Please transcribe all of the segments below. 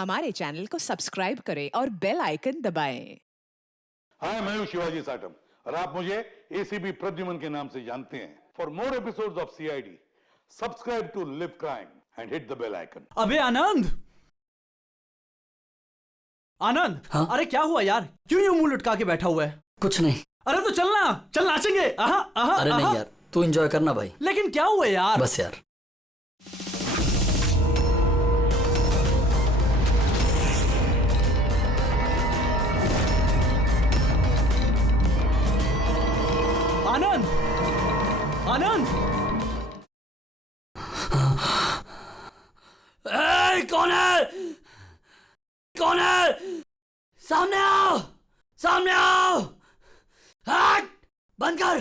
हमारे चैनल को सब्सक्राइब करें और बेल आइकन दबाएं। हाय, मैं हूं शिवाजी साटम और आप मुझे एसीपी प्रद्युमन के नाम से जानते हैं। For more episodes of CID, subscribe to live crime and hit the bell icon. अबे आनंद, आनंद। हाँ? अरे क्या हुआ यार, क्यों यूं मुंह लटका के बैठा हुआ है? कुछ नहीं। अरे तो चलना, चल नाचेंगे। आहा, आहा, अरे नहीं आहा। यार, तू एंजॉय करना भाई। लेकिन क्या हुआ यार? बस यार। आनंद, आनंद। कौन है? कौन है? सामने आओ, सामने आओ। हट, बंद कर।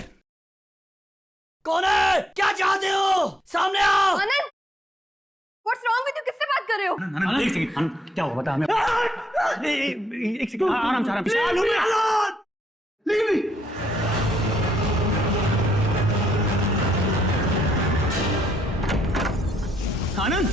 कौन है? क्या चाहते हो? सामने आओ। आनंद, व्हाट्स रॉन्ग विद यू? किससे बात कर रहे हो? आनंद, एक सेकंड। आनंद, क्या हुआ बता हमें। एक सेकंड, आराम से, आराम से। आनंद, आनंद।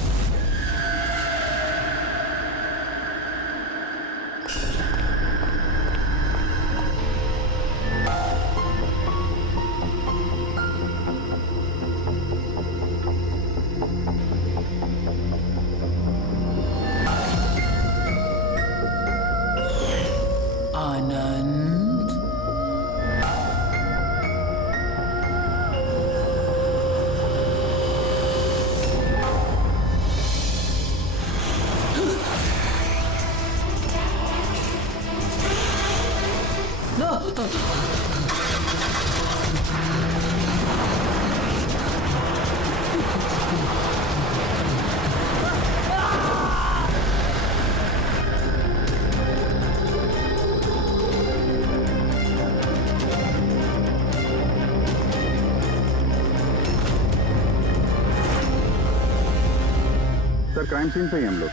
सर, क्राइम सीन पे ही हम लोग।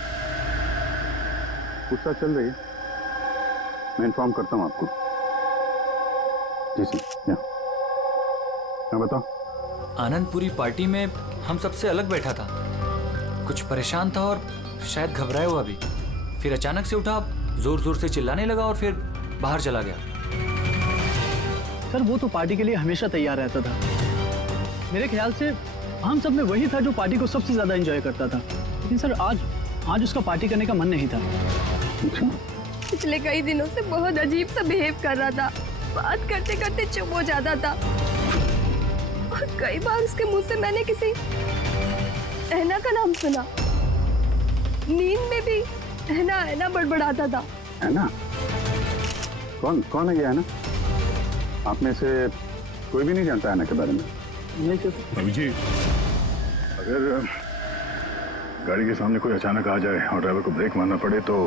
पूछताछ चल रही है, मैं इन्फॉर्म करता हूँ आपको। जी सर। मैं बताओ। आनंद पूरी पार्टी में हम सबसे अलग बैठा था, कुछ परेशान था और शायद घबराया हुआ भी। फिर अचानक से उठा, जोर जोर से चिल्लाने लगा और फिर बाहर चला गया। सर वो तो पार्टी के लिए हमेशा तैयार रहता था। मेरे ख्याल से हम सब में वही था जो पार्टी को सबसे ज्यादा एंजॉय करता था। लेकिन सर आज उसका पार्टी करने का मन नहीं था। पिछले कई दिनों से बहुत अजीब सा बिहेव कर रहा था। बात करते करते चुप हो जाता था और कई बार उसके मुंह से मैंने किसी ऐना का नाम सुना। नींद में भी ऐना ऐना बड़बड़ाता था। ऐना? कौन है ये ऐना? आप में से कोई भी नहीं जानता ऐना के बारे में? नहीं सर। अभी जी, अगर गाड़ी के सामने कोई अचानक आ जाए और ड्राइवर को ब्रेक मारना पड़े तो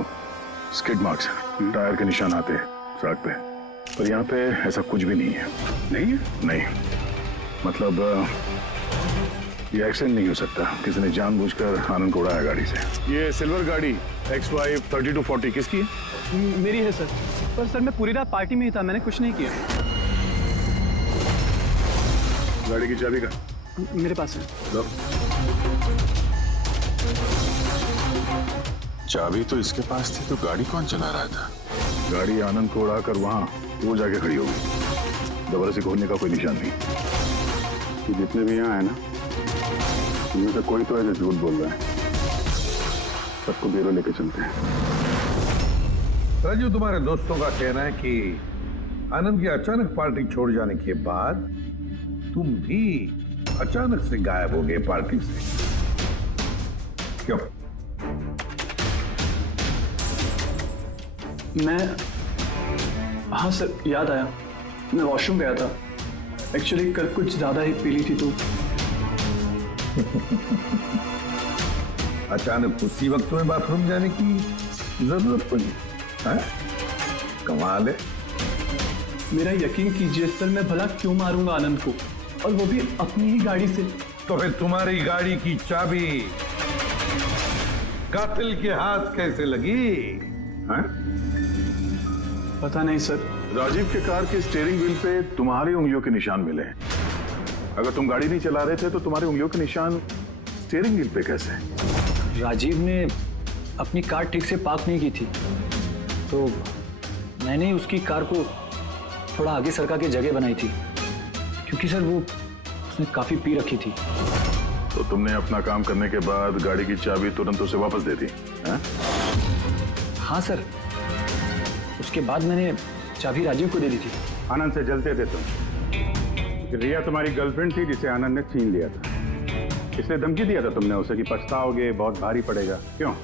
स्किड मार्क्स, टायर के निशान आते हैं सड़क पे। पर यहाँ पे ऐसा कुछ भी नहीं है। नहीं है? नहीं, मतलब ये एक्सीडेंट नहीं हो सकता। किसी ने जानबूझकर आनंद को उड़ाया गाड़ी से। ये सिल्वर गाड़ी XY 3240 किसकी है? मेरी है सर। पर सर मैं पूरी रात पार्टी में ही था, मैंने कुछ नहीं किया। गाड़ी की चाबी का? मेरे पास है। लो। चाबी तो इसके पास थी, तो गाड़ी कौन चला रहा था? गाड़ी आनंद को उड़ाकर वहां वो जाके खड़ी होगी। दोबारा से खोलने का कोई निशान नहीं। कि जितने भी यहाँ है ना, इनमें से कोई तो है जो झूठ बोल रहा है। सबको ब्यूरो लेके चलते हैं। राजू, तुम्हारे दोस्तों का कहना है कि आनंद की अचानक पार्टी छोड़ जाने के बाद तुम भी अचानक से गायब हो गए पार्टी से। क्यों? हाँ सर, याद आया। मैं वॉशरूम गया था। एक्चुअली कल कुछ ज्यादा ही पी ली थी तो। अचानक उसी वक्त तुम्हें बाथरूम जाने की जरूरत पड़ी है? कमाल है। मेरा यकीन कीजिए सर, मैं भला क्यों मारूंगा आनंद को, और वो भी अपनी ही गाड़ी से। तो फिर तुम्हारी गाड़ी की चाबी कातिल के हाथ कैसे लगी है? पता नहीं सर। राजीव के कार के स्टीयरिंग व्हील पे तुम्हारी उंगलियों के निशान मिले। अगर तुम गाड़ी नहीं चला रहे थे तो तुम्हारी उंगलियों के निशान स्टीयरिंग व्हील पे कैसे? राजीव ने अपनी कार ठीक से पार्क नहीं की थी, तो मैंने उसकी कार को थोड़ा आगे सरका के जगह बनाई थी, क्योंकि सर वो उसने काफी पी रखी थी। तो तुमने अपना काम करने के बाद गाड़ी की चाबी तुरंत उसे वापस दे दी? हाँ सर, उसके बाद मैंने चाबी राजीव को दे दी थी। आनंद से जलते थे तुम, क्योंकि रिया तुम्हारी गर्लफ्रेंड थी जिसे आनंद ने छीन लिया था, इसलिए धमकी दिया था तुमने उसे कि पछताओगे, बहुत भारी पड़ेगा। क्यों?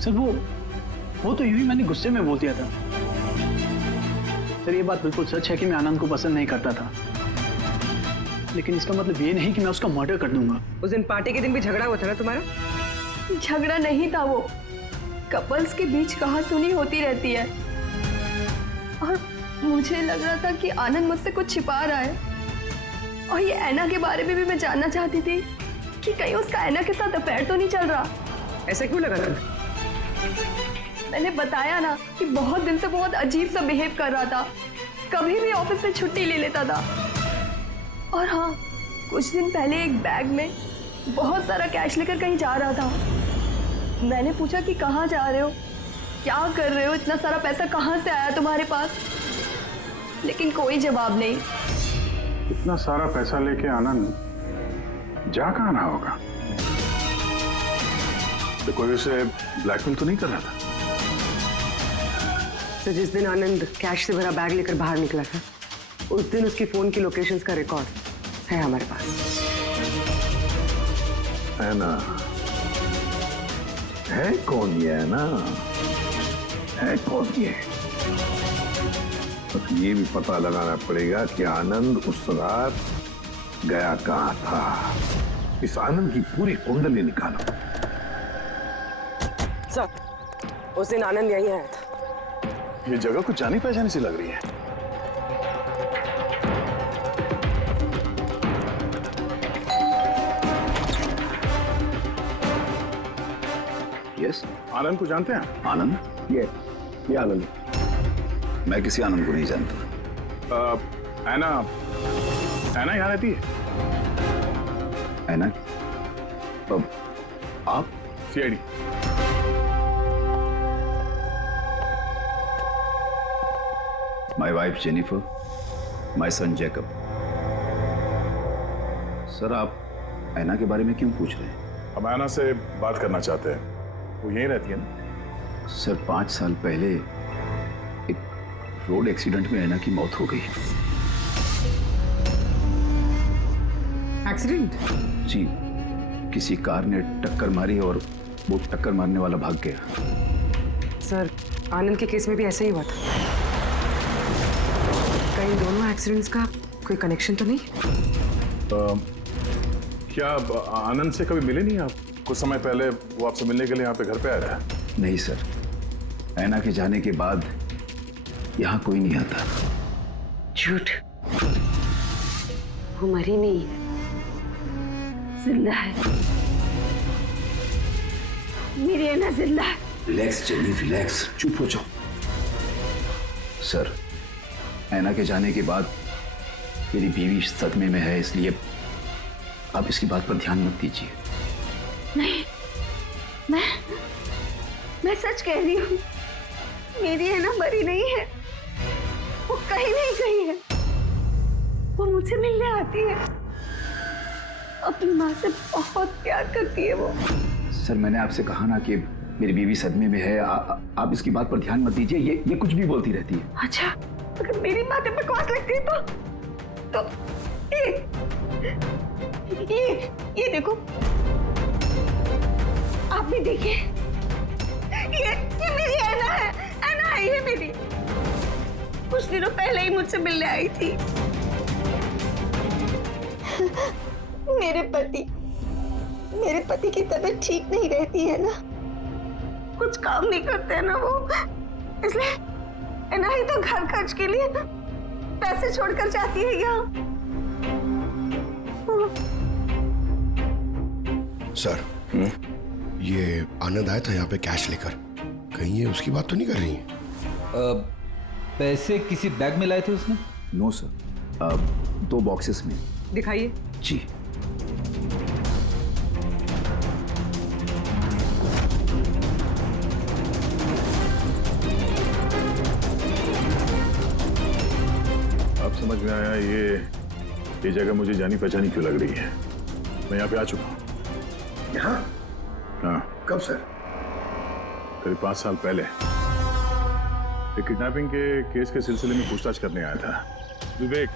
सर वो तो यूं ही मैंने गुस्से में बोल दिया था। सर ये बात बिल्कुल सच है कि मैं आनंद को पसंद नहीं करता था, लेकिन इसका मतलब ये नहीं कि मैं उसका मर्डर कर दूंगा। उस दिन पार्टी के दिन भी झगड़ा हुआ था ना तुम्हारा? झगड़ा नहीं था, वो कपल्स के बीच कहासुनी होती रहती है, और मुझे लग रहा था कि आनंद मुझसे कुछ छिपा रहा है। और ये ऐना के बारे में भी मैं जानना चाहती थी कि कहीं उसका ऐना के साथ अफेयर तो नहीं चल रहा। ऐसा क्यों लगा था? मैंने बताया ना कि बहुत दिन से बहुत अजीब सा बिहेव कर रहा था, कभी भी ऑफिस से छुट्टी ले लेता था। और हाँ, कुछ दिन पहले एक बैग में बहुत सारा कैश लेकर कहीं जा रहा था। मैंने पूछा कि कहाँ जा रहे हो, क्या कर रहे हो, इतना सारा पैसा कहाँ से आया तुम्हारे पास, लेकिन कोई जवाब नहीं। इतना सारा पैसा लेके आनंद जा कहाँ रहा होगा? तो कोई उसे ब्लैकमेल तो नहीं कर रहा था? तो जिस दिन आनंद कैश से भरा बैग लेकर बाहर निकला था, उस दिन उसकी फोन की लोकेशंस का रिकॉर्ड है हमारे पास। है ना? है कौन ये? है ना? है कौन ये? तो ये भी पता लगाना पड़ेगा कि आनंद उस रात गया कहाँ था। इस आनंद की पूरी कुंडली निकालो। सर, उस दिन आनंद यहीं आया था। ये जगह कुछ जानी पहचानी सी लग रही है। यस, आनंद को जानते हैं? आनंद? ये आनंद। मैं किसी आनंद को नहीं जानता। ऐना यहाँ रहती है? ऐना? अब आप? CID. My wife Jennifer, my son Jacob. Sir आप ऐना के बारे में क्यों पूछ रहे हैं? हम ऐना से बात करना चाहते हैं। वो यहीं रहती है ना? सर 5 साल पहले एक रोड एक्सीडेंट में ऐना की मौत हो गई। एक्सीडेंट? जी, किसी कार ने टक्कर मारी और वो टक्कर मारने वाला भाग गया। सर, आनंद के केस में भी ऐसा ही हुआ था। कहीं दोनों एक्सीडेंट्स का कोई कनेक्शन तो नहीं? क्या आनंद से कभी मिले नहीं आप? कुछ समय पहले वो आपसे मिलने के लिए यहाँ पे घर पे आया था। नहीं सर, ऐना के जाने के बाद यहाँ कोई नहीं आता। झूठ, वो मरी नहीं है, जिंदा है। मेरी ऐना जिंदा है। रिलैक्स जेनी, रिलैक्स, चुप हो जाओ। सर, ऐना के जाने के बाद मेरी बीवी सदमे में है, इसलिए आप इसकी बात पर ध्यान मत दीजिए। नहीं, मैं सच कह रही हूँ, मेरी ऐना मरी नहीं है, वो कहीं नहीं गई है, वो मुझसे मिलने आती है, अपनी माँ से बहुत प्यार करती है वो। सर मैंने आपसे कहा ना कि मेरी बीवी सदमे में है, आप इसकी बात पर ध्यान मत दीजिए, ये कुछ भी बोलती रहती है। अच्छा, अगर मेरी बातें बकवास लगती है तो ये देखो, आप भी देखिए, ये मेरी ऐना है, ऐना है ये मेरी। कुछ दिनों पहले ही मुझसे मिलने आई थी। मेरे पति की तबीयत ठीक नहीं रहती है ना, कुछ काम नहीं करते हैं ना वो, इसलिए ऐना ही तो घर खर्च के लिए पैसे छोड़कर जाती है यहाँ। सर, ये आनंद आया था यहाँ पे कैश लेकर, कहीं ये उसकी बात तो नहीं कर रही है? पैसे किसी बैग में लाए थे उसने? नो सर, 2 बॉक्सेस में। दिखाइए। जी। में आया ये जगह मुझे जानी पहचानी क्यों लग रही है। मैं यहाँ पे आ चुका हूँ। यहाँ? हाँ। कब सर? करीब 5 साल पहले एक किडनैपिंग के केस के सिलसिले में पूछताछ करने आया था। विवेक,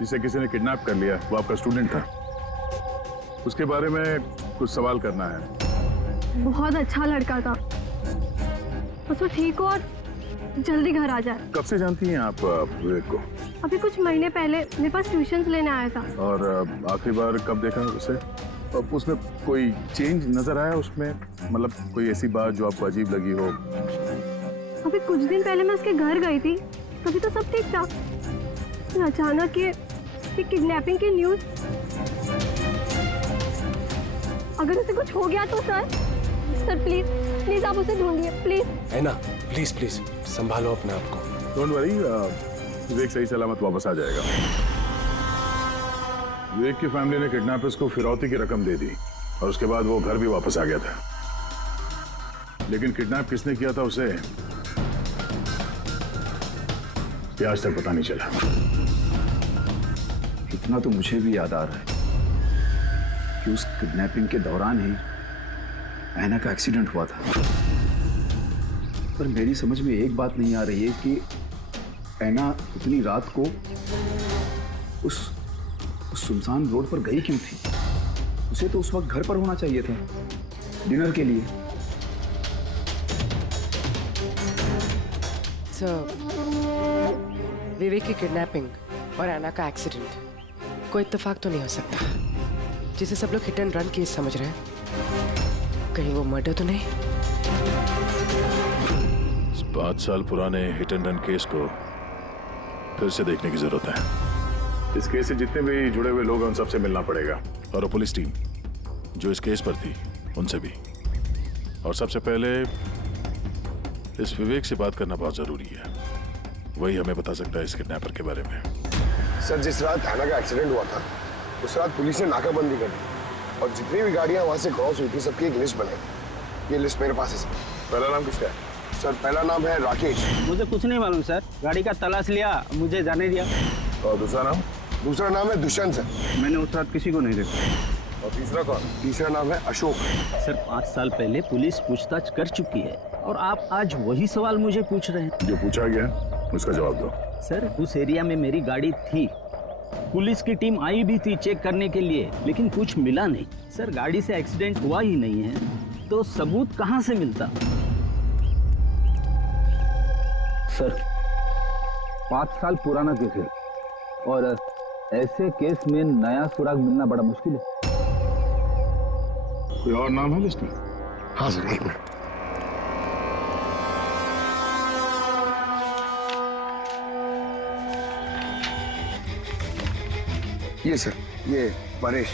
जिसे किसी ने किडनैप कर लिया, वो आपका स्टूडेंट था। उसके बारे में कुछ सवाल करना है। बहुत अच्छा लड़का था, बस वो ठीक हो और जल्दी घर आ जाए। कब से जानती हैं आप विवेक को? अभी कुछ महीने पहले मेरे पास ट्यूशन्स लेने आया था। और आखिरी बार कब देखा उसे? उसमें कोई चेंज नजर आया उसमें? मतलब कोई ऐसी बात जो आपको अजीब लगी हो? अभी कुछ दिन पहले मैं उसके घर गई थी, तभी तो सब ठीक था। फिर अचानक ये किडनैपिंग की न्यूज़। अगर उसे कुछ हो गया तो सर प्लीज आप उसे ढूंढिए प्लीज। है ना, प्लीज संभालो अपने आप को। डोंट वरी, विवेक सही सलामत वापस आ जाएगा। विवेक की फैमिली ने किडनैपर्स को फिरौती की रकम दे दी और उसके बाद वो घर भी वापस आ गया था। लेकिन किडनैप किसने किया था उसे ये आज तक पता नहीं चला। इतना तो मुझे भी याद आ रहा है कि उस किडनैपिंग के दौरान ही ऐना का एक्सीडेंट हुआ था। पर मेरी समझ में एक बात नहीं आ रही है कि ऐना इतनी रात को उस सुनसान रोड पर गई क्यों थी? उसे तो उस वक्त घर पर होना चाहिए था डिनर के लिए। विवेक की किडनैपिंग और ऐना का एक्सीडेंट कोई इत्तेफाक तो नहीं हो सकता, जिसे सब लोग हिट एंड रन केस समझ रहे हैं। कहीं वो मर्डर तो नहीं? 5 साल पुराने हिट एंड रन केस को फिर से देखने की जरूरत है। इस केस से जितने भी जुड़े हुए लोग हैं उन सबसे मिलना पड़ेगा, और वो पुलिस टीम जो इस केस पर थी उनसे भी। और सबसे पहले इस विवेक से बात करना बहुत जरूरी है। वही हमें बता सकता है इस किडनैपर के बारे में। सर, जिस रात ऐना का एक्सीडेंट हुआ था उस रात पुलिस ने नाकाबंदी कर दी और जितनी भी गाड़ियां वहां से क्रॉस हुई थी सबकी एक लिस्ट बनाई। ये लिस्ट मेरे पास है सर। पहला नाम किसका है? सर, पहला नाम है राकेश। मुझे कुछ नहीं मालूम सर, गाड़ी का तलाश लिया, मुझे जाने दिया। और दूसरा नाम? दूसरा नाम है दुष्यंत सर। मैंने उस रात किसी को नहीं देखा। और तीसरा कौन? तीसरा नाम है अशोक। सर 5 साल पहले पुलिस पूछताछ कर चुकी है और आप आज वही सवाल मुझे पूछ रहे हैं। जो पूछा गया उसका जवाब दो। सर उस एरिया में मेरी गाड़ी थी, पुलिस की टीम आई भी थी चेक करने के लिए, लेकिन कुछ मिला नहीं। सर गाड़ी से एक्सीडेंट हुआ ही नहीं है तो सबूत कहां से मिलता? सर 5 साल पुराना केस है और ऐसे केस में नया सुराग मिलना बड़ा मुश्किल है। कोई और नाम है लिस्ट में? हाँ सर, एक मिनट। ये सर, ये Paresh,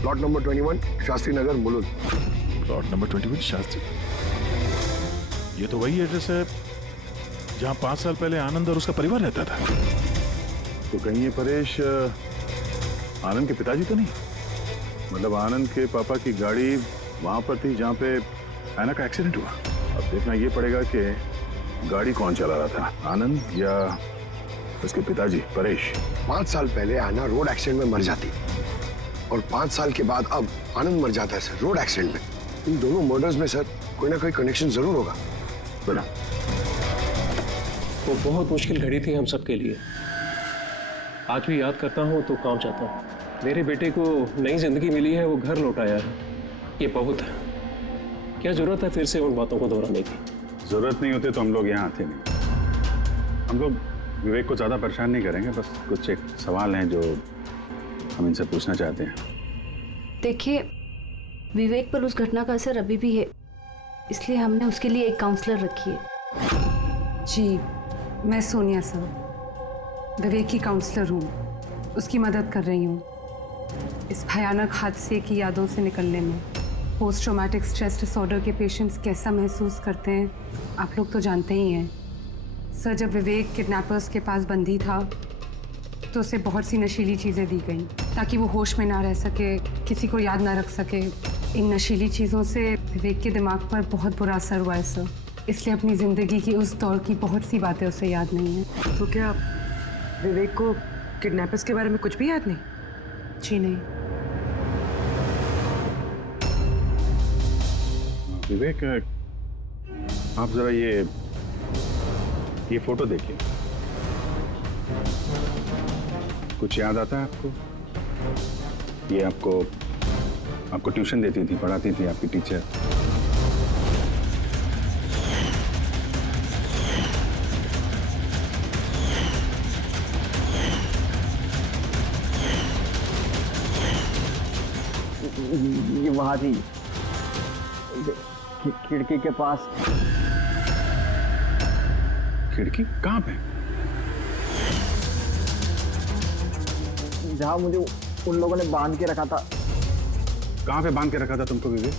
plot number 21 Shastri Nagar Mulund. Plot number 21 Shastri. ये तो वही एड्रेस है जहां 5 साल पहले आनंद और उसका परिवार रहता था। तो कहीं ये परेश आनंद के पिताजी तो नहीं? मतलब आनंद के पापा की गाड़ी वहां पर थी जहां पे ऐना का एक्सीडेंट हुआ। अब देखना ये पड़ेगा कि गाड़ी कौन चला रहा था, आनंद या उसके पिताजी परेश। 5 साल पहले ऐना रोड एक्सीडेंट में मर जाती और 5 साल के बाद अब आनंद मर जाता है सर रोड एक्सीडेंट में। इन दोनों मर्डर्स में सर कोई ना कोई कनेक्शन जरूर होगा। बना वो बहुत मुश्किल घड़ी थी हम सबके लिए। आज भी याद करता हूँ तो काम चाहता हूँ। मेरे बेटे को नई जिंदगी मिली है, वो घर लौटाया है, ये बहुत है। क्या जरूरत है फिर से उन बातों को दोहराने की? जरूरत नहीं होती तो हम लोग यहाँ आते नहीं। हम लोग विवेक को ज्यादा परेशान नहीं करेंगे, बस कुछ एक सवाल हैं जो हम इनसे पूछना चाहते हैं। देखिए, विवेक पर उस घटना का असर अभी भी है, इसलिए हमने उसके लिए एक काउंसलर रखी है। जी, मैं सोनिया सर, विवेक की काउंसलर हूँ, उसकी मदद कर रही हूँ इस भयानक हादसे की यादों से निकलने में। पोस्ट ट्रॉमेटिक स्ट्रेस डिसऑर्डर के पेशेंट्स कैसा महसूस करते हैं आप लोग तो जानते ही हैं। सर, जब विवेक किडनैपर्स के पास बंदी था तो उसे बहुत सी नशीली चीज़ें दी गई ताकि वो होश में ना रह सके, किसी को याद ना रख सके। इन नशीली चीज़ों से विवेक के दिमाग पर बहुत बुरा असर हुआ है सर, इसलिए अपनी ज़िंदगी की उस दौर की बहुत सी बातें उसे याद नहीं है। तो क्या विवेक को किडनैपर्स के बारे में कुछ भी याद नहीं? जी नहीं। विवेक, आप जरा ये फोटो देखिए। कुछ याद आता है आपको? ये आपको ट्यूशन देती थी, पढ़ाती थी आपकी टीचर। ये वहां थी, खिड़की के पास। खिड़की कहाँ पे? जहां मुझे उन लोगों ने बांध के रखा था। कहाँ पे बांध के रखा था तुमको विवेक?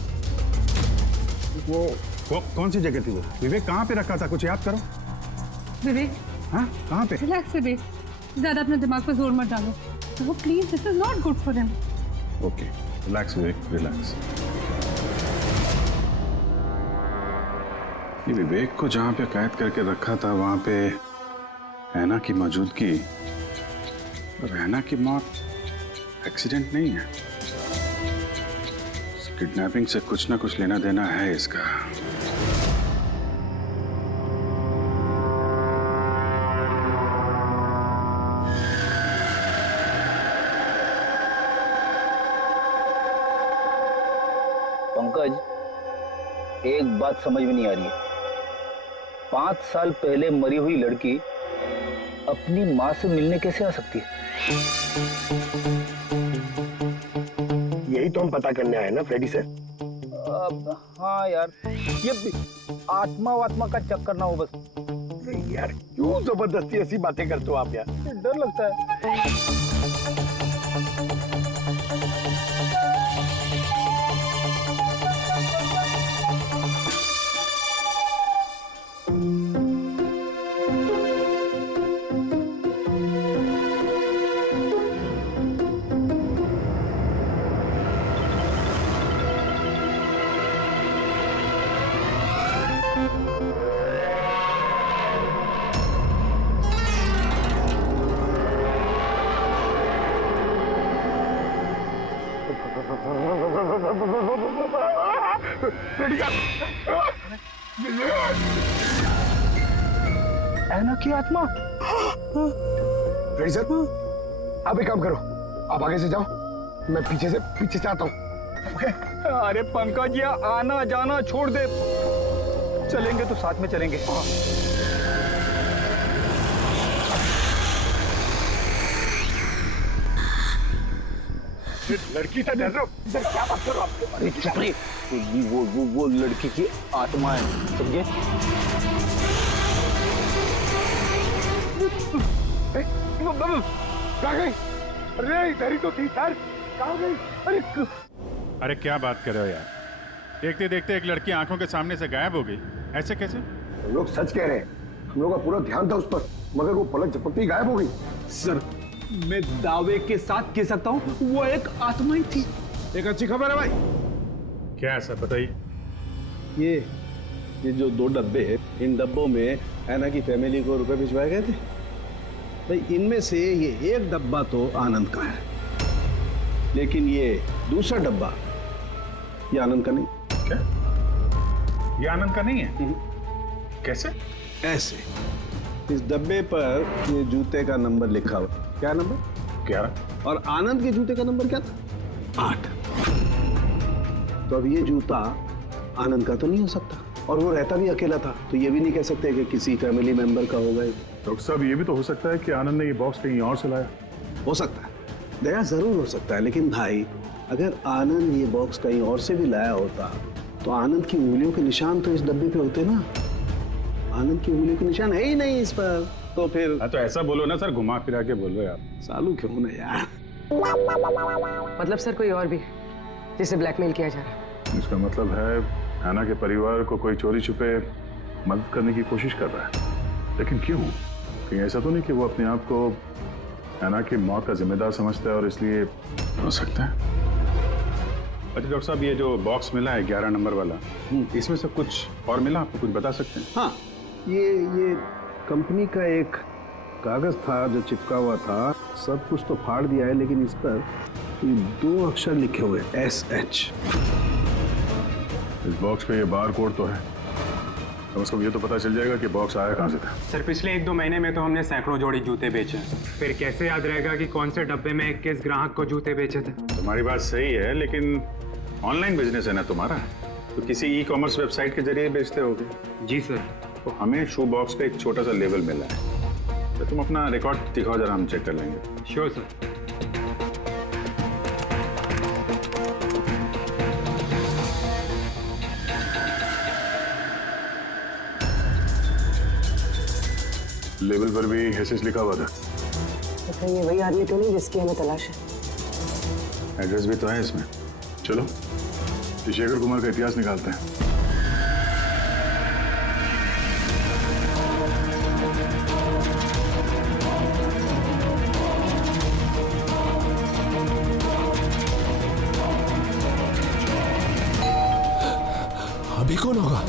वो कौन सी जगह थी वो? विवेक कहाँ पे रखा था? कुछ याद करो। विवेक, हाँ कहाँ पे? रिलैक्स विवेक, ज्यादा अपने दिमाग पर जोर मत डालो। वो please, this is not good for him. Okay, relax Vivek, relax. ये विवेक को जहाँ पे कैद करके रखा था वहां पे ऐना की मौजूदगी और ऐना की मौत एक्सीडेंट नहीं है। किडनैपिंग से कुछ ना कुछ लेना देना है इसका। पंकज, एक बात समझ में नहीं आ रही है। 5 साल पहले मरी हुई लड़की अपनी माँ से मिलने कैसे आ सकती है? यही तो हम पता करने आए ना फ्रेडी सर। हाँ यार, ये आत्मा का चक्कर ना हो बस। यार क्यों जबरदस्ती ऐसी बातें करते हो आप यार? डर लगता है। ऐना की आत्मा। फ्रेडी सर, आप एक काम करो, आप आगे से जाओ, मैं पीछे से आता हूँ। अरे पंकज, ये आना जाना छोड़ दे, चलेंगे तो साथ में चलेंगे। लड़की से डर रहे हो? सर क्या बात कर रहे हो आप? अरे चुप रहे, वो लड़की की आत्मा है, समझे? कहाँ गई? अरे इधर ही तो थी सर, कहाँ गई? अरे क्या बात कर रहे हो यार? देखते देखते एक लड़की आंखों के सामने से गायब हो गई, ऐसे कैसे? हम लोग सच कह रहे हैं, हम लोग का पूरा ध्यान था उस पर, मगर वो पलक झपकते ही गायब हो गई। सर, मैं दावे के साथ कह सकता हूँ वो एक आत्मा ही थी। एक अच्छी खबर है भाई। क्या है सर, बताइए। ये जो 2 डब्बे हैं, इन डब्बों में ऐना की फैमिली को रुपए भिजवाए गए थे भाई। इनमें से ये एक डब्बा तो आनंद का है, लेकिन ये दूसरा डब्बा ये आनंद का नहीं। क्या? ये आनंद का नहीं है? कैसे? ऐसे, इस डब्बे पर ये जूते का नंबर लिखा हुआ। क्या नंबर? 11। और आनंद के जूते का नंबर क्या था? 8। तो अब ये जूता आनंद का तो नहीं हो सकता, और वो रहता भी अकेला था, तो ये भी नहीं कह सकते कि किसी फैमिली मेंबर का होगा। डॉक्टर साहब, ये भी तो हो सकता है कि आनंद ने ये बॉक्स कहीं और से लाया। हो सकता है, दया जरूर हो सकता है, लेकिन भाई अगर आनंद ये बॉक्स कहीं और से भी लाया होता तो आनंद की उंगलियों के निशान तो इस डब्बे पे होते ना। आनंद की उंगलियों के निशान है ही नहीं इस पर, तो फिर। तो ऐसा बोलो ना सर, घुमा फिरा के बोलो यार। सालू क्यों ना यार। मतलब सर कोई और भी जिसे ब्लैकमेल किया जा रहा है? इसका मतलब है ऐना के परिवार को कोई चोरी छुपे मदद करने की कोशिश कर रहा है, लेकिन क्यों? कहीं ऐसा तो नहीं कि वो अपने आप को ऐना की मौत का जिम्मेदार समझता है और इसलिए? हो सकता है। अच्छा डॉक्टर साहब, ये जो बॉक्स मिला है 11 नंबर वाला, इसमें से कुछ और मिला? आपको कुछ बता सकते हैं? हाँ, ये कंपनी का एक कागज था जो चिपका हुआ था, सब कुछ तो फाड़ दिया है, लेकिन इस पर ये 2 अक्षर लिखे हुए SH। इस बॉक्स पे ये बार कोड तो है, कम से कम ये तो पता चल जाएगा कि बॉक्स आया कहाँ से था। सर पिछले 1-2 महीने में तो हमने सैकड़ों जोड़ी जूते बेचे, फिर कैसे याद रहेगा कि कौन से डब्बे में किस ग्राहक को जूते बेचे थे? तुम्हारी बात सही है, लेकिन ऑनलाइन बिजनेस है ना तुम्हारा, तो किसी ई-कॉमर्स वेबसाइट के जरिए बेचते होगे। जी सर। तो हमें शू बॉक्स पे एक छोटा सा लेबल मिला है, तो तुम अपना रिकॉर्ड दिखाओ जरा, हम चेक कर लेंगे। Sure sir. लेबल पर भी एसएस लिखा हुआ था। तो कहीं ये वही आदमी तो नहीं जिसकी हमें तलाश है? एड्रेस भी तो है इसमें। चलो शेखर कुमार का इतिहास निकालते हैं। अभी कौन होगा?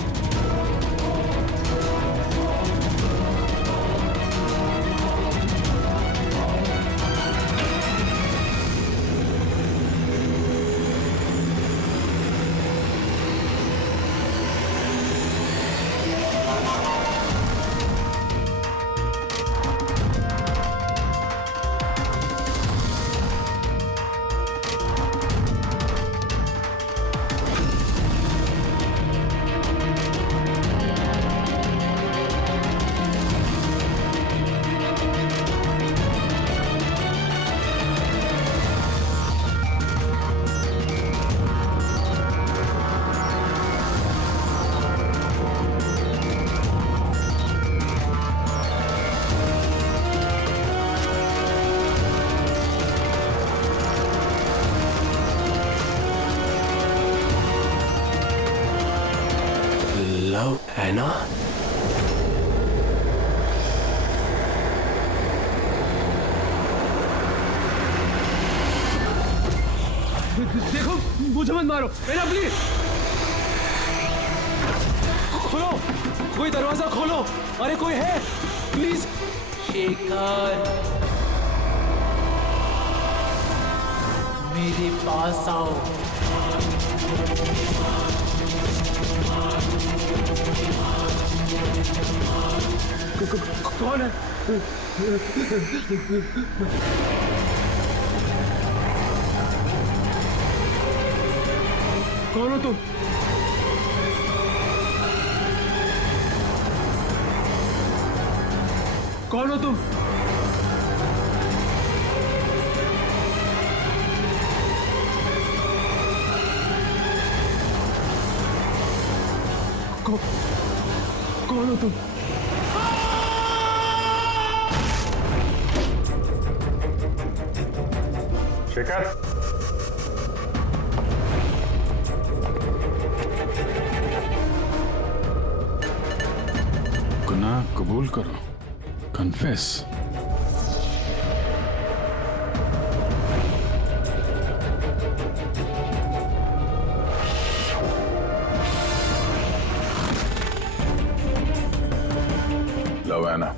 लव एना? देखो, मुझे मत मारो, एना प्लीज। खोलो, कोई दरवाजा खोलो। अरे कोई है, प्लीज। शेखर, मेरे पास आओ। कौन है? कौन हो तुम? कौन हो तुम? कौन हो तुम? शेखर, गुनाह कबूल करो, कन्फेस। लवाना,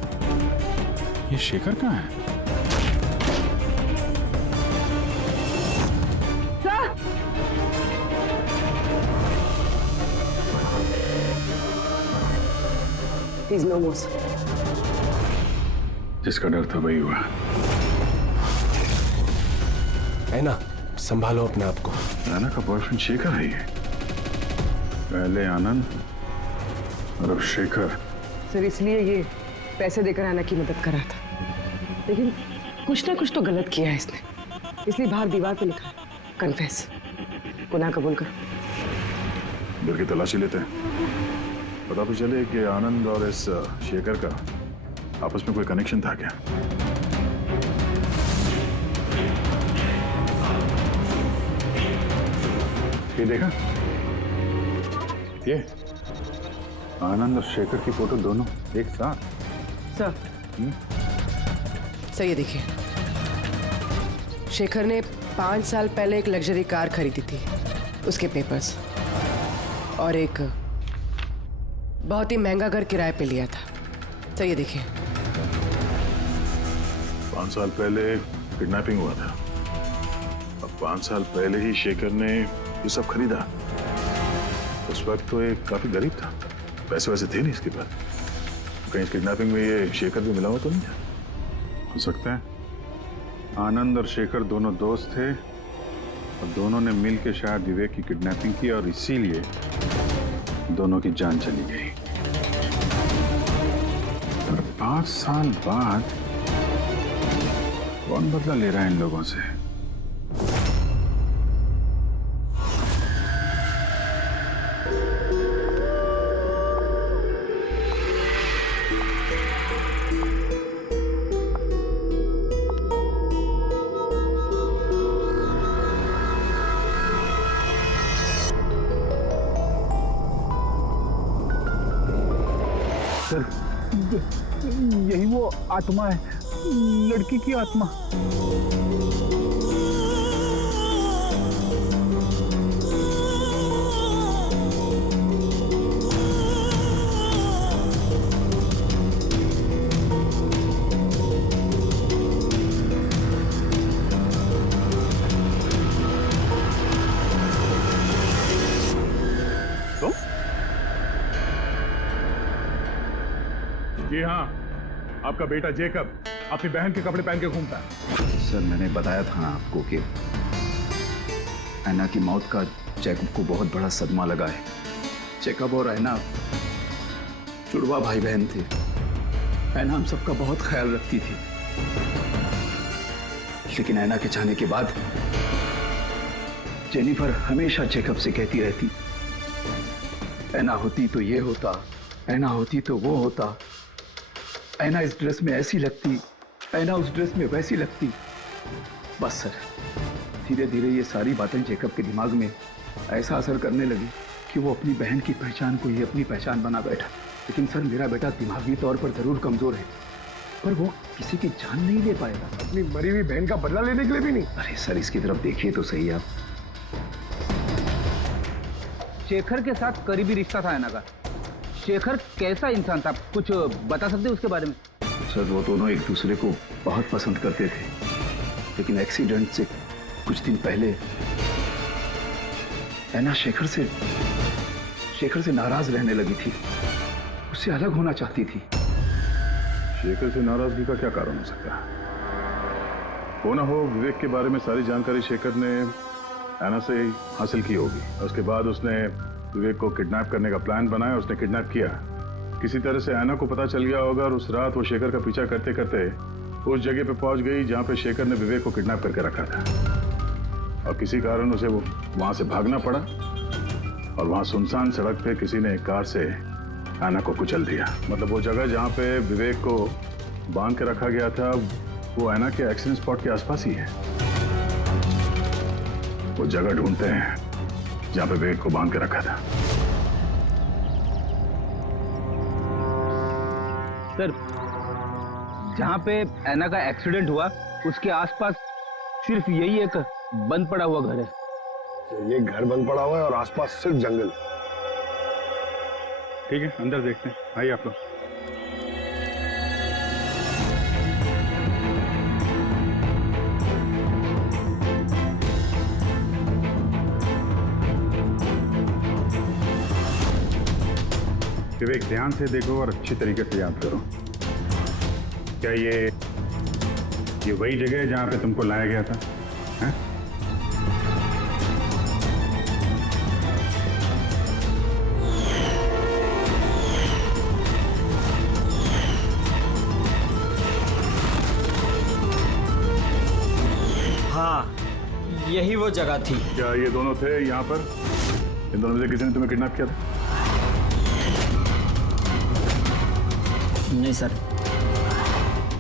ये शेखर कहाँ है? He's no more. जिसका डर था वही हुआ। है ना, संभालो अपने आप को। आनंद का बॉयफ्रेंड शेखर है ये। पहले आनंद और अब शेखर। सर इसलिए ये पैसे देकर आना की मदद कर रहा था, लेकिन कुछ ना कुछ तो गलत किया है इसने, इसलिए बाहर दीवार पे लिखा कन्फेस, गुनाह कबूल करो। घर की तलाशी लेते हैं, पता तो चले कि आनंद और इस शेखर का आपस में कोई कनेक्शन था क्या। ये देखा, ये आनंद और शेखर की फोटो दोनों एक साथ। सर सर ये देखिए, शेखर ने 5 साल पहले एक लग्जरी कार खरीदी थी, उसके पेपर्स, और एक बहुत ही महंगा घर किराए पे लिया था। सर ये देखिए, 5 साल पहले किडनैपिंग हुआ था। अब 5 साल पहले ही शेखर ने ये सब खरीदा। उस वक्त तो ये काफी गरीब था, पैसे वैसे थे नहीं इसके पास। कहीं इस किडनैपिंग में ये शेखर भी मिला हुआ तो नहीं है? हो सकता है आनंद और शेखर दोनों दोस्त थे और दोनों ने मिल के शायद विवेक की किडनैपिंग की और इसीलिए दोनों की जान चली गई। और 5 साल बाद कौन बदला ले रहा है इन लोगों से? यही वो आत्मा है, लड़की की आत्मा। जी हाँ, आपका बेटा जेकब अपनी बहन के कपड़े पहन के घूमता है। सर मैंने बताया था ना आपको कि ऐना की मौत का जैकब को बहुत बड़ा सदमा लगा है। जैकब और ऐना जुड़वा भाई बहन थे। ऐना हम सबका बहुत ख्याल रखती थी, लेकिन ऐना के जाने के बाद जेनिफर हमेशा जैकब से कहती रहती, ऐना होती तो ये होता, ऐना होती तो वो होता, ऐना इस ड्रेस में ऐसी लगती, ऐना उस ड्रेस में वैसी लगती। बस सर, धीरे धीरे ये सारी बातें जैकब के दिमाग में ऐसा असर करने लगी कि वो अपनी बहन की पहचान को ही अपनी पहचान बना बैठा। लेकिन सर मेरा बेटा दिमागी तौर पर जरूर कमजोर है, पर वो किसी की जान नहीं ले पाएगा। अपनी मरी हुई बहन का बदला लेने के लिए भी नहीं। अरे सर इसकी तरफ देखिए तो सही आप। शेखर के साथ करीबी रिश्ता था ऐना का। शेखर कैसा इंसान था, कुछ बता सकते उसके बारे में? सर वो दोनों एक दूसरे को बहुत पसंद करते थे, लेकिन एक्सीडेंट से कुछ दिन पहले ऐना शेखर से नाराज रहने लगी थी, उससे अलग होना चाहती थी। शेखर से नाराजगी का क्या कारण हो सकता है? हो ना हो विवेक के बारे में सारी जानकारी शेखर ने ऐना से हासिल की होगी। उसके बाद उसने विवेक को किडनैप करने का प्लान बनाया, उसने किडनैप किया। किसी तरह से ऐना को पता चल गया होगा और उस रात वो शेखर का पीछा करते करते उस जगह पे पहुंच गई जहां पे शेखर ने विवेक को किडनैप करके रखा था। और किसी कारण उसे वो वहां से भागना पड़ा और वहां सुनसान सड़क पे किसी ने एक कार से ऐना को कुचल दिया। मतलब वो जगह जहां पे विवेक को बांध के रखा गया था वो ऐना के एक्सीडेंट स्पॉट के आसपास ही है। वो जगह ढूंढते हैं जहां पे विवेक को बांध के रखा था। सर जहां पे ऐना का एक्सीडेंट हुआ उसके आसपास सिर्फ यही एक बंद पड़ा हुआ घर है। ये घर बंद पड़ा हुआ है और आसपास सिर्फ जंगल। ठीक है अंदर देखते हैं, आइए आप लोग। विवेक ध्यान से देखो और अच्छी तरीके से याद करो। क्या ये वही जगह है जहां पे तुमको लाया गया था? है? हाँ यही वो जगह थी। क्या ये दोनों थे यहाँ पर? इन दोनों में से किसी ने तुम्हें किडनैप किया था? नहीं सर,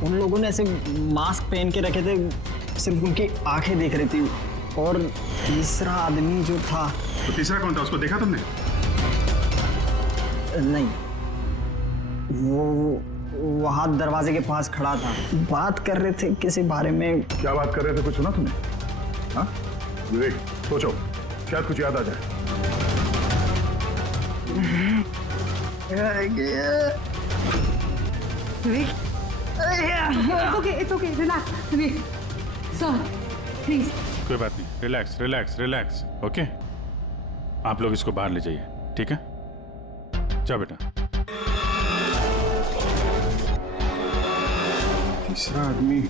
उन लोगों ने ऐसे मास्क पहन के रखे थे, सिर्फ उनकी आंखें देख रही थी। और तीसरा आदमी जो था। तो तीसरा कौन था, उसको देखा तुमने? नहीं, वो वहां दरवाजे के पास खड़ा था, बात कर रहे थे किसी बारे में। क्या बात कर रहे थे, कुछ सुना तुमने? हाँ विवेक सोचो, शायद कुछ याद आ जाए। विवेक, It's okay. Relax. Wait. Sir, please. कोई बात नहीं, रिलैक्स रिलैक्स रिलैक्स। ओके, आप लोग इसको बाहर ले जाइए, ठीक है? जाओ बेटा। तीसरा आदमी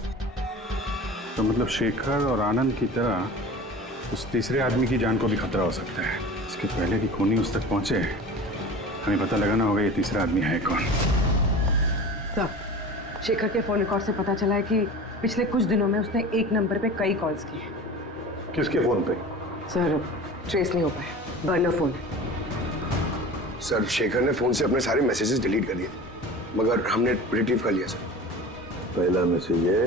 तो मतलब शेखर और आनंद की तरह उस तीसरे आदमी की जान को भी खतरा हो सकता है। इसके पहले कि खूनी उस तक पहुंचे, हमें पता लगाना होगा ये तीसरा आदमी है कौन। सर, शेखर के फोन रिकॉर्ड से पता चला है कि पिछले कुछ दिनों में उसने एक नंबर पे कई कॉल्स की हैं। किसके फोन पे? सर, ट्रेस नहीं हो पाया, बर्नर फोन। सर, शेखर ने फोन से अपने सारे मैसेजेस डिलीट कर दिए, मगर हमने रिट्रीव कर लिया सर। पहला मैसेज है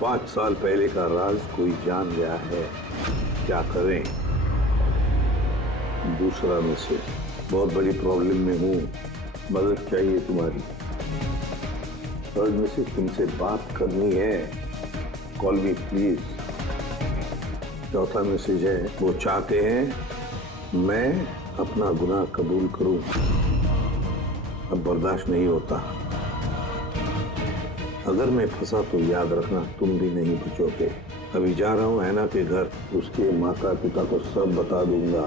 5 साल पहले का राज कोई जान गया है, क्या करें। दूसरा मैसेज, बहुत बड़ी प्रॉब्लम में हूँ, मदद चाहिए तुम्हारी। थर्ड मैसेज, तुमसे बात करनी है, कॉल मी प्लीज। चौथा मैसेज है, वो चाहते हैं मैं अपना गुनाह कबूल करूं, अब बर्दाश्त नहीं होता। अगर मैं फंसा तो याद रखना तुम भी नहीं बचोगे। अभी जा रहा हूँ ऐना के घर, उसके माता पिता को सब बता दूंगा।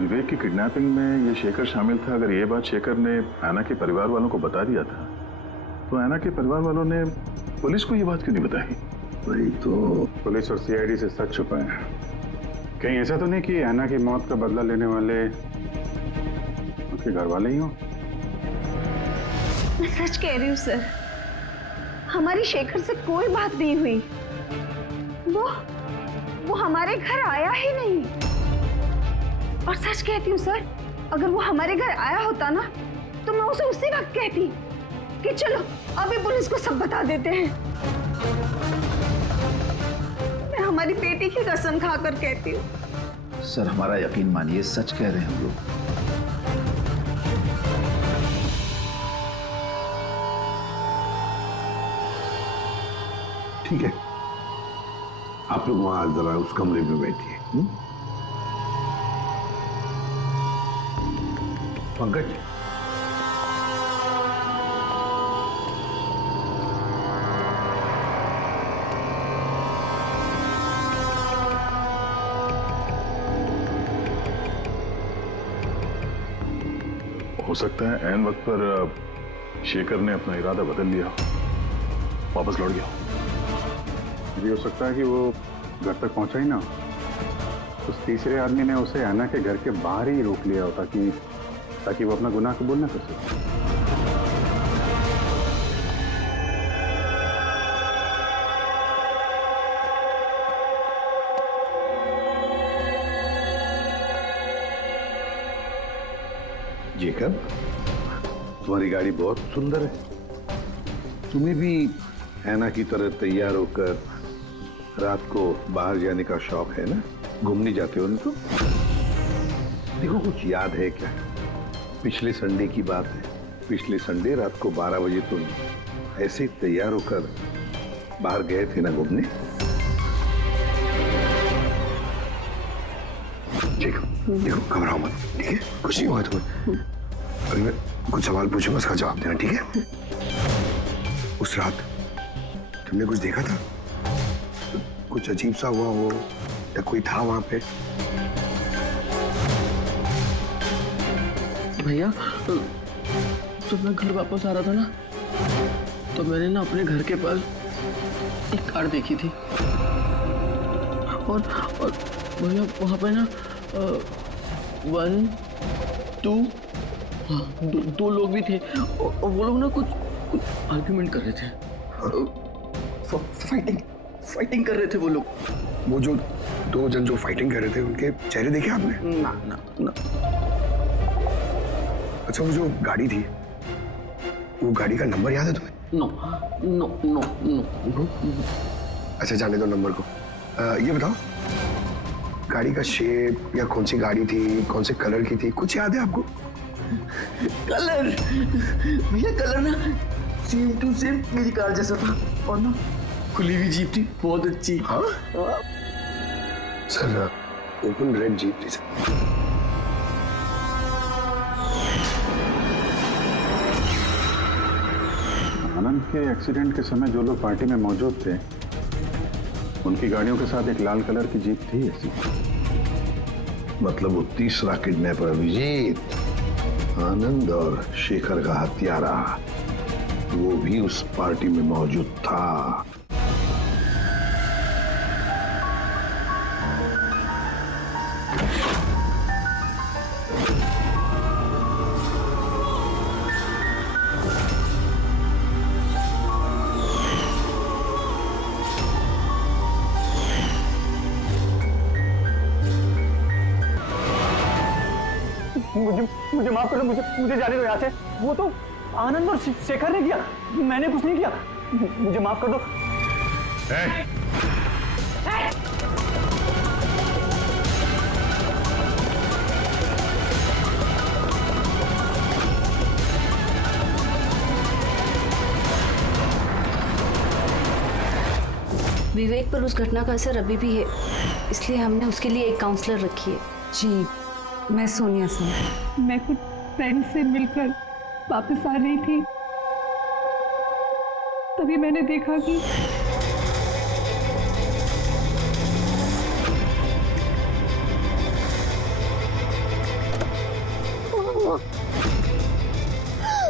विवेक की किडनैपिंग में ये शेखर शामिल था। अगर ये बात शेखर ने ऐना के परिवार वालों को बता दिया था, तो ऐना के परिवार वालों ने पुलिस को ये बात क्यों नहीं बताई? वही तो, पुलिस और सीआईडी से सच छुपाए हैं। कहीं ऐसा तो नहीं कि ऐना की मौत का बदला लेने वाले उसके घर वाले ही हों? मैं सच कह रही हूँ सर, हमारी शेखर से कोई बात नहीं हुई। वो हमारे घर आया ही नहीं। और सच कहती हूँ सर, अगर वो हमारे घर आया होता ना, तो मैं उसे उसी वक्त कहती कि चलो अभी पुलिस को सब बता देते हैं। मैं हमारी बेटी की कसम खाकर कहती हूँ। सर, हमारा यकीन मानिए, सच कह रहे हैं हम लोग। ठीक है, आप लोग वहां जरा उस कमरे में बैठिए। पंकज, हो सकता है ऐन वक्त पर शेखर ने अपना इरादा बदल लिया, वापस लौट गया। ये हो सकता है कि वो घर तक पहुंचा ही ना, उस तीसरे आदमी ने उसे ऐना के घर के बाहर ही रोक लिया हो ताकि वो अपना गुनाह कबूल न कर सके। जेकब, तुम्हारी गाड़ी बहुत सुंदर है। तुम्हें भी ऐना की तरह तैयार होकर रात को बाहर जाने का शौक है ना? घूमने जाते हो ना? तो देखो, कुछ याद है क्या? पिछले संडे की बात है। पिछले संडे रात को 12 बजे तुम ऐसे तैयार होकर बाहर गए थे ना घूमने? देखो, घबराओ मत, ठीक है? कुछ नहीं हुआ तुम्हें। अभी मैं कुछ सवाल पूछूंगा, उसका जवाब देना, ठीक है? उस रात तुमने कुछ देखा था? कुछ अजीब सा हुआ हो या कोई था वहां पे? भैया, जब मैं घर वापस आ रहा था ना, तो मैंने ना अपने घर के पास एक कार देखी थी। और भैया, वहाँ पे ना 1, 2, दो लोग भी थे। और वो लोग ना कुछ आर्ग्यूमेंट कर रहे थे, फाइटिंग कर रहे थे वो लोग। वो जो 2 जन जो फाइटिंग कर रहे थे, उनके चेहरे देखे आपने? ना। अच्छा, वो जो गाड़ी थी, वो गाड़ी का नंबर याद है तुम्हें? नो। अच्छा, जाने दो नंबर को। ये बताओ, गाड़ी का शेप या कौन सी गाड़ी थी, कौन से कलर की थी, कुछ याद है आपको? कलर? भैया, कलर ना सेम टू सेम मेरी कार जैसा था, और ना खुली हुई जीप थी, बहुत अच्छी। हाँ? सर, ओपन रेड जीप थी सर। आनंद के एक्सीडेंट के समय जो लोग पार्टी में मौजूद थे उनकी गाड़ियों के साथ एक लाल कलर की जीप थी ऐसी। मतलब वो तीसरा किडनैपर अभिजीत, आनंद और शेखर का हत्यारा, वो भी उस पार्टी में मौजूद था। मुझे माफ कर दो, मुझे जाने दो यहाँ से। वो तो आनंद और शेखर ने किया, मैंने कुछ नहीं किया। मुझे माफ कर दो। विवेक पर उस घटना का असर अभी भी है, इसलिए हमने उसके लिए एक काउंसलर रखी है। जी, मैं सोनिया सिंह। मैं कुछ फ्रेंड से मिलकर वापस आ रही थी, तभी मैंने देखा कि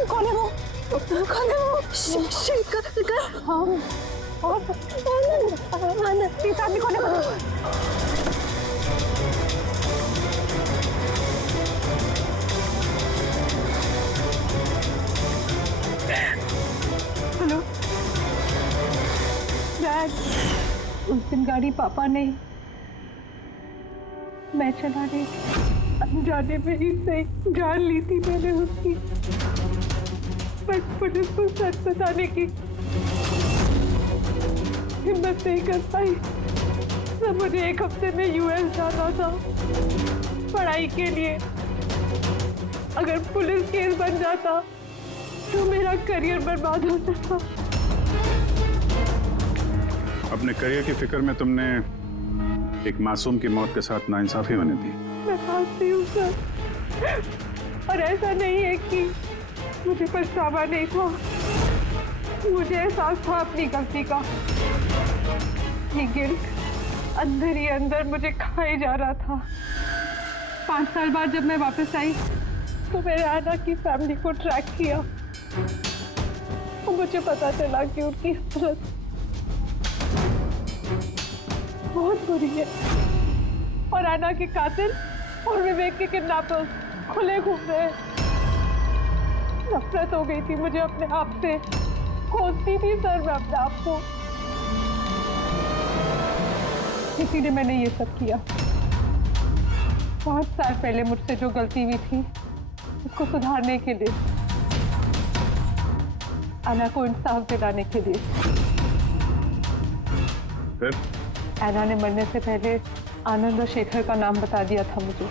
कौन है वो? कौन है वो? शेखर। हाँ, आनंद। इस आदमी कौन है? हेलो डैड, उस दिन गाड़ी पापा ने, मैं चला रही थी, अनजाने में ही सही जान ली थी मैंने उसकी, बट पुलिस को सच बताने की हिम्मत नहीं कर पाई। सब मुझे एक हफ्ते में यूएस जाना था पढ़ाई के लिए। अगर पुलिस केस बन जाता तो मेरा करियर बर्बाद हो सकता। अपने करियर की फिक्र में तुमने एक मासूम की मौत के साथ नाइंसाफी होने दी। मैं मानती हूँ सर, और ऐसा नहीं है कि मुझे पछतावा नहीं था, मुझे एहसास था अपनी गलती का। ये गिल्ट अंदर ही अंदर मुझे खाए जा रहा था। 5 साल बाद जब मैं वापस आई तो मैंने आना की फैमिली को ट्रैक किया और मुझे पता चला कि उनकी हालत बहुत बुरी है और आना के कातिल और विवेक के किडनैपर्स खुले घूम रहे हैं। नफरत हो गई थी मुझे अपने आप से, खोजती थी सर मैं अपने आप को, इसीलिए मैंने ये सब किया। 5 साल पहले मुझसे जो गलती हुई थी उसको सुधारने के लिए, आना को इंसाफ दिलाने के लिए। फिर आना ने मरने से पहले आनंद और शेखर का नाम बता दिया था मुझे।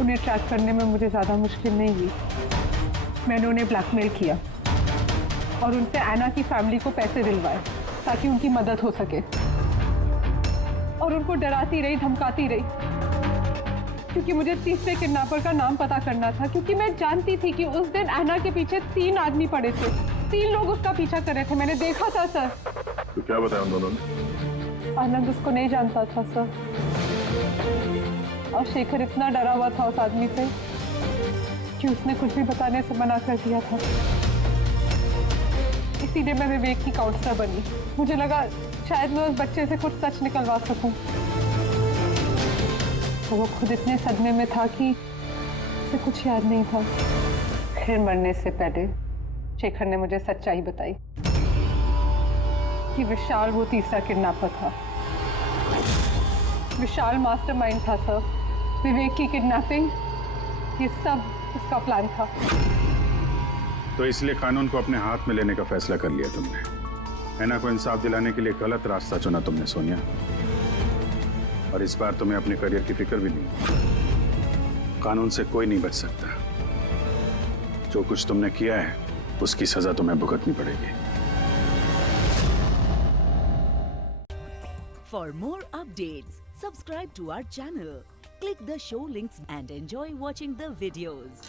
उन्हें ट्रैक करने में मुझे ज़्यादा मुश्किल नहीं हुई। मैंने उन्हें ब्लैकमेल किया और उनसे आना की फैमिली को पैसे दिलवाए ताकि उनकी मदद हो सके, और उनको डराती रही, धमकाती रही, क्योंकि मुझे तीसरे किडनैपर का नाम पता करना था, क्योंकि मैं जानती थी कि उस दिन आना के पीछे 3 आदमी पड़े थे, 3 लोग उसका पीछा कर रहे थे। मैंने देखा था सर। तो क्या बताया उन दोनों ने? आनंद उसको नहीं जानता था सर, और शेखर इतना डरा हुआ था उस आदमी से कि उसने कुछ भी बताने से मना कर दिया था। इसीलिए मैं विवेक की काउंसलर बनी। मुझे लगा शायद मैं उस बच्चे से कुछ सच निकलवा सकूं। तो वो खुद इतने सदमे में था कि उसे कुछ याद नहीं था। फिर मरने से पहले शेखर ने मुझे सच्चाई बताई कि विशाल वो तीसरा किडनैपर था। विशाल मास्टरमाइंड था सर। विवेक की किडनैपिंग, ये सब उसका प्लान था। तो इसलिए कानून को अपने हाथ में लेने का फैसला कर लिया तुमने। ऐना को इंसाफ दिलाने के लिए गलत रास्ता चुना तुमने सोनिया, और इस बार तुम्हें अपने करियर की फिक्र भी नहीं। कानून से कोई नहीं बच सकता। जो कुछ तुमने किया है उसकी सजा तुम्हें भुगतनी पड़ेगी। For more updates, subscribe to our channel, click the show links and enjoy watching the videos.